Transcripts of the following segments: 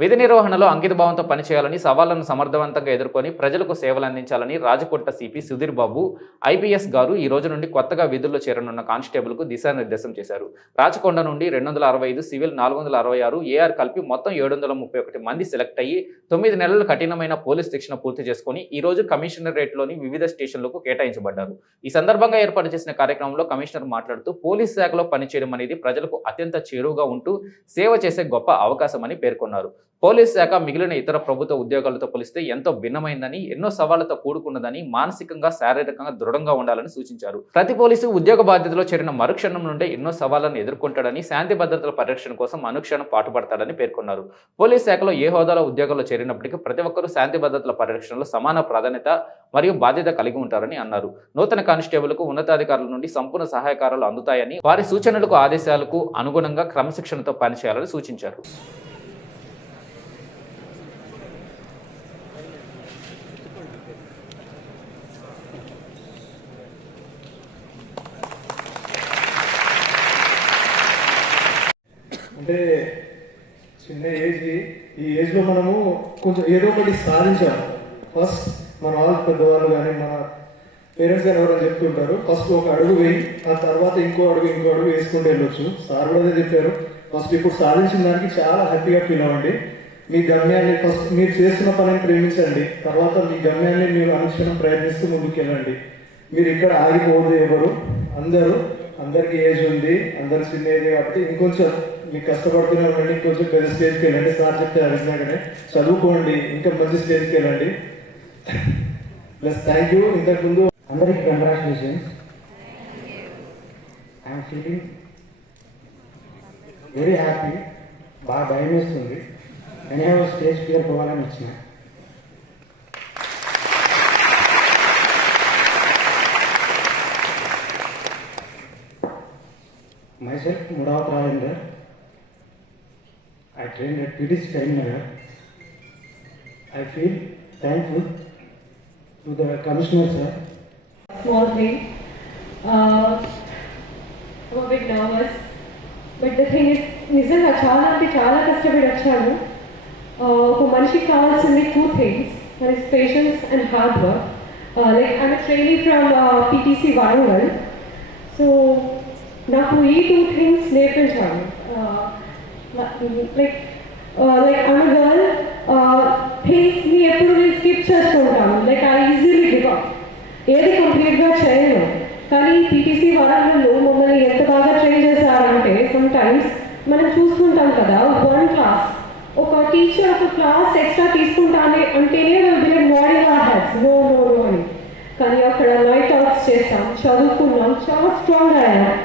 విధి నిర్వహణలో అంకితభావంతో పనిచేయాలని, సవాళ్లను సమర్థవంతంగా ఎదుర్కొని ప్రజలకు సేవలు అందించాలని రాజకోట సిపి సుధీర్ బాబు ఐపీఎస్ గారు ఈ రోజు నుండి కొత్తగా విధుల్లో చేరనున్న కానిస్టేబుల్కు దిశానిర్దేశం చేశారు. రాచకొండ నుండి 265, సివిల్ 466, ఏఆర్ కలిపి మొత్తం 731 మంది సెలెక్ట్ అయ్యి 9 నెలల కఠినమైన పోలీస్ శిక్షణ పూర్తి చేసుకుని ఈ రోజు కమిషనరేట్లోని వివిధ స్టేషన్లకు కేటాయించబడ్డారు. ఈ సందర్భంగా ఏర్పాటు చేసిన కార్యక్రమంలో కమిషనర్ మాట్లాడుతూ పోలీస్ శాఖలో పనిచేయడం అనేది ప్రజలకు అత్యంత చేరువుగా ఉంటూ సేవ చేసే గొప్ప అవకాశమని పేర్కొన్నారు. పోలీస్ శాఖ మిగిలిన ఇతర ప్రభుత్వ ఉద్యోగాలతో పోలిస్తే ఎంతో భిన్నమైందని, ఎన్నో సవాళ్లతో కూడుకున్నదని, మానసికంగా శారీరకంగా దృఢంగా ఉండాలని సూచించారు. ప్రతి పోలీసు ఉద్యోగ బాధ్యతలో చేరిన మరుక్షణం నుండే ఎన్నో సవాళ్లను ఎదుర్కొంటాడని, శాంతి భద్రతల పరిరక్షణ కోసం అనుక్షణం పాటుపడతాడని పేర్కొన్నారు. పోలీస్ శాఖలో ఏ హోదాలో ఉద్యోగాల్లో చేరినప్పటికీ ప్రతి ఒక్కరూ శాంతి భద్రతల పరిరక్షణలో సమాన ప్రాధాన్యత మరియు బాధ్యత కలిగి ఉంటారని అన్నారు. నూతన కానిస్టేబుల్కు ఉన్నతాధికారుల నుండి సంపూర్ణ సహాయకారాలు అందుతాయని, వారి సూచనలకు ఆదేశాలకు అనుగుణంగా క్రమశిక్షణతో పనిచేయాలని సూచించారు. అంటే చిన్న ఏజ్, ఈ ఏజ్లో మనము కొంచెం ఏదో ఒకటి సాధించాము. ఫస్ట్ మన వాళ్ళు పెద్దవాళ్ళు కానీ మన పేరెంట్స్ కానీ ఎవరైనా చెప్తుంటారు, ఫస్ట్ ఒక అడుగు వేయి, ఆ తర్వాత ఇంకో అడుగు వేసుకుంటూ వెళ్ళొచ్చు. సార్ కూడా అదే చెప్పారు. ఫస్ట్ ఇప్పుడు సాధించిన దానికి చాలా హ్యాపీగా ఫీల్ అవ్వండి. మీ గమ్యాన్ని ఫస్ట్ మీరు చేస్తున్న పనిని ప్రేమించండి, తర్వాత మీ గమ్యాన్ని మీరు అనుక్షణం ప్రయత్నిస్తూ ముందుకు వెళ్ళండి. మీరు ఇక్కడ ఆగిపోవద్దు. ఎవరు అందరికీ ఏజ్ ఉంది, అందరు చిన్న ఏజ్ కాబట్టి ఇంకొంచెం మీకు కష్టపడుతూనే ఉండండి. ఇంకొంచెం పెద్ద స్టేజ్కి వెళ్ళండి. సార్ చెప్తే అడిగినాకనే చదువుకోండి, ఇంకా మంచి స్టేజ్కి వెళ్ళండి. Plus thank you. ఇంతకుముందు అందరికీ congratulations. I'm feeling very happy. బాగా భయం వేస్తుంది, కానీ స్టేజ్ క్లియర్ పోవాలని వచ్చిన. Myself, Mudavat Ravindra. I trained at PTC Karimnagar. I feel thankful to the Commissioner, sir. Small thing. I'm a bit nervous. But the thing is, నిజంగా చాలా కష్టపడి వచ్చాను. ఒక మనిషికి కావాల్సింది 2 things. One is patience and hard work. Like I'm a trainee from PTC Warangal. So నాకు ఈ 2 things నేర్పించాను. లైక్ I'm a girl, థింగ్స్ని ఎప్పుడు నేను స్కిప్ చేసుకుంటాను. Like I easily give up, ఏది కంప్లీట్గా చేయను. కానీ పీటీసీ వరంగల్లో మమ్మల్ని ఎంత బాగా ట్రైన్ చేశారంటే, సమ్ టైమ్స్ మనం చూసుకుంటాం కదా, 1 class ఒక టీచర్ ఒక క్లాస్ ఎక్స్ట్రా తీసుకుంటానే అంటేనే మార్నింగ్ హ్యాడ్స్ నో అని. కానీ అక్కడ నైట్ అవుట్స్ చేస్తాం, చదువుకున్నాం, చాలా స్ట్రాంగ్ అయ్యాం.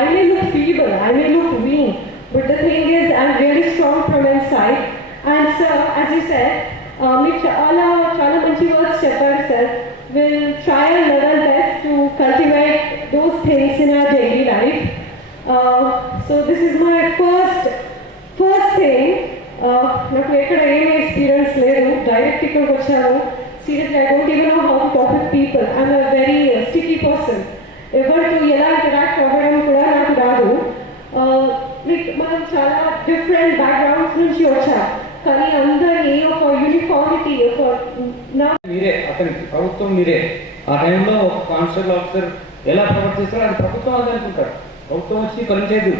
I may look feeble, I may look weak, but the thing is, I'm really strong from inside. And sir, as you said, మీరు చాలా మంచి వర్డ్స్ చెప్పారు sir. We'll try our level best to cultivate those things in our daily life. So this is my first thing. నాకు ఎక్కడ ఏం experience లేదు, direct ఇక్కడికి వచ్చాను. Seriously, I don't even know how to talk with people. I'm a very sticky person. ఎవరితో ఎలా interact అవ్వడం కూడా నాకు రాదు. లైక్ మనం చాలా డిఫరెంట్ బ్యాక్గ్రౌండ్స్ నుంచి వచ్చాం, కానీ అందరినీ ఒక యూనిఫార్మిటీ, మీరే అతనికి ప్రభుత్వం మీరే. ఆ టైంలో ఒక కానిస్టేబుల్ ఆఫీసర్ ఎలా ప్రవర్తిస్తారో అది ప్రభుత్వం అది అనుకుంటారు. ప్రభుత్వం వచ్చి పనిచేయదు,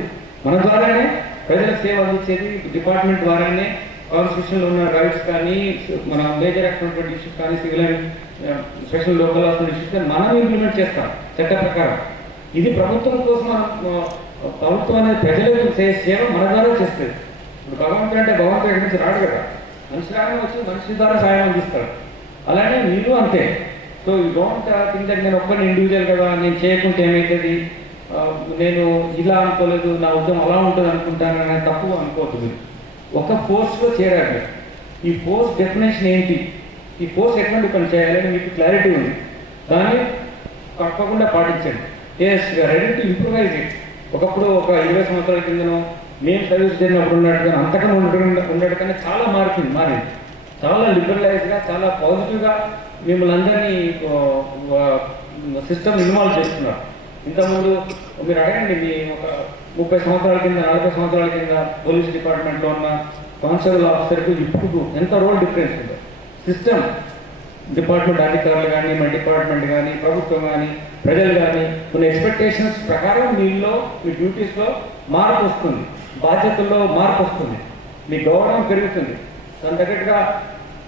మన ద్వారానే ప్రజలకు సేవ అందించేది. డిపార్ట్మెంట్ ద్వారానే కాన్స్టిట్యూషన్లో ఉన్న రైట్స్ కానీ, మన మేజర్ యాక్ట్ ఇష్యూస్ కానీ, civil and special local issues కానీ మనం ఇంప్లిమెంట్ చేస్తాం చట్ట ప్రకారం. ఇది ప్రభుత్వం కోసం ప్రభుత్వం అనేది ప్రజలకు సేవ మన ద్వారా చేస్తుంది. ఇప్పుడు భగవంతుడు అంటే భగవంతుడు ఎక్కడి నుంచి రాడు కదా, మనిషి రాగానే వచ్చి మనిషి ద్వారా సాయం అందిస్తాడు. అలానే మీరు అంతే. సో ఈ డోంట్ థింక్ దట్ నేను ఒక్కరిని ఇండివిజువల్ కదా, నేను చేయకుంటే ఏమవుతుంది, నేను ఇలా అనుకోలేదు, నా ఉద్యమం అలా ఉంటుంది అనుకుంటాను అనేది తప్పు అనుకోవద్దు. మీరు ఒక పోస్ట్లో చేరారు. ఈ పోస్ట్ డెఫినేషన్ ఏంటి, ఈ పోస్ట్ ఎటువంటి పని చేయాలని మీకు క్లారిటీ ఉంది, దాన్ని తప్పకుండా పాటించండి. Yes ready to improvise it. ఒకప్పుడు ఒక 20 సంవత్సరాల కిందనో మేము సర్వీస్ చేసినప్పుడు ఉన్నట్టుగా అంతకన్నా ఉండేటికన్నా చాలా మారింది. చాలా లిబరలైజ్గా, చాలా పాజిటివ్గా మిమ్మల్ని అందరినీ సిస్టమ్ ఇన్వాల్వ్ చేస్తున్నారు. ఇంతకుముందు మీరు అడగండి, మీ ఒక 30 సంవత్సరాల కింద 40 సంవత్సరాల కింద పోలీస్ డిపార్ట్మెంట్లో ఉన్న కానిస్టేబుల్ ఆఫీసర్కి ఇప్పుడు ఎంత రోల్ డిఫరెన్స్ ఉందో. సిస్టమ్ డిపార్ట్మెంట్ అధికారులు కానీ, మన డిపార్ట్మెంట్ కానీ, ప్రభుత్వం కానీ, ప్రజలు కానీ కొన్ని ఎక్స్పెక్టేషన్స్ ప్రకారం మీలో మీ డ్యూటీస్లో మార్పు వస్తుంది, బాధ్యతల్లో మార్పు వస్తుంది, మీ గౌరవం పెరుగుతుంది, దాని తగ్గట్టుగా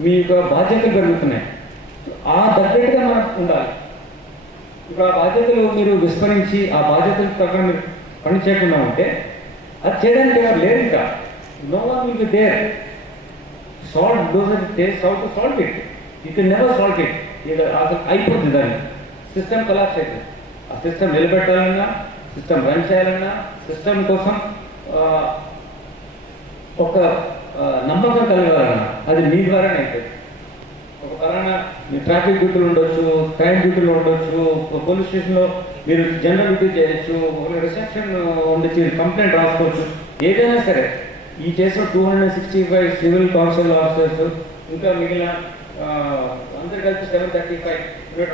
మీ యొక్క బాధ్యతలు పెరుగుతున్నాయి. ఆ తగ్గట్టుగా మనం ఉండాలి. ఇప్పుడు ఆ బాధ్యతలు మీరు విస్మరించి ఆ బాధ్యతల ప్రకారం మీరు పని చేయకుండా ఉంటే అది చేయడానికి ఎవరు లేరు. ఇంకా no one will be there solve those or taste how to solve it. You can never solve it. ఇది అసలు అయిపోతుంది, దాన్ని సిస్టమ్ కొలాప్స్ అవుతుంది. ఆ సిస్టమ్ నిలబెట్టాలన్నా, సిస్టమ్ రన్ చేయాలన్నా, సిస్టమ్ కోసం ఒక నమ్మకం కలగాలన్నా అది మీ ద్వారానే అవుతుంది. ఒక పలానా మీ ట్రాఫిక్ డ్యూటీలు ఉండొచ్చు, క్రైమ్ డ్యూటీలు ఉండొచ్చు, పోలీస్ స్టేషన్లో మీరు జనరల్ డ్యూటీ చేయొచ్చు, రిసెప్షన్ ఉండొచ్చు, కంప్లైంట్ రాసుకోవచ్చు. ఏదైనా సరే ఈ కేసులో 265 సివిల్ కానిస్టేబుల్ ఆఫీసర్స్, ఇంకా మిగిలిన అందరు కలిపి 735